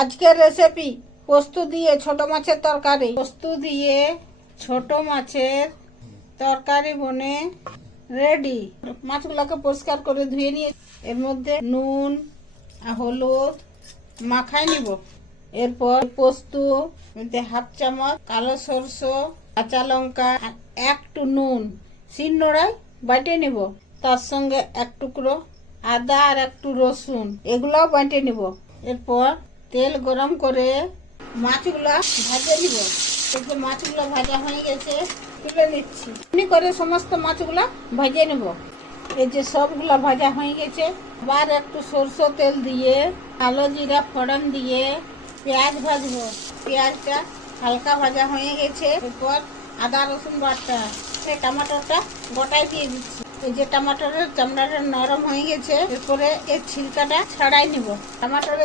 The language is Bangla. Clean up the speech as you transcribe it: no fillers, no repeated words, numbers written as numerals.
আজকের রেসিপি পোস্ত দিয়ে ছোট মাছের তরকারি। পোস্ত দিয়ে ছোট মাছের তরকারি বনে রেডি। মাছগুলোকে পরিষ্কার করে ধুয়ে নিয়ে এর মধ্যে নুন হলুদ মাখাই নিব। এরপর পোস্ত মধ্যে হাফ চামচ কালো সরষে কাঁচা লঙ্কা আর একটু নুন শিলনোড়ায় বাটে নিব। তার সঙ্গে এক টুকরো আদা আর একটু রসুন এগুলাও বাটে নিব। এরপর তেল গরম করে মাছগুলা ভাজে নিব। এই যে মাছগুলো ভাজা হয়ে গেছে তুলে নিচ্ছি। এমনি করে সমস্ত মাছগুলা ভেজে নেব। এই যে সবগুলা ভাজা হয়ে গেছে। আবার একটু সরষে তেল দিয়ে কালো জিরা ফোড়ন দিয়ে পেঁয়াজ ভাজবো। পেঁয়াজটা হালকা ভাজা হয়ে গেছে। এরপর আদা রসুন বাটা টমাটোটা গোটায় দিয়ে দিচ্ছি। এই যে টমাটোরের চামড়াটা নরম হয়ে গেছে। এরপরে এর ছিলকাটা ছাড়াই নিব। টমাটোরের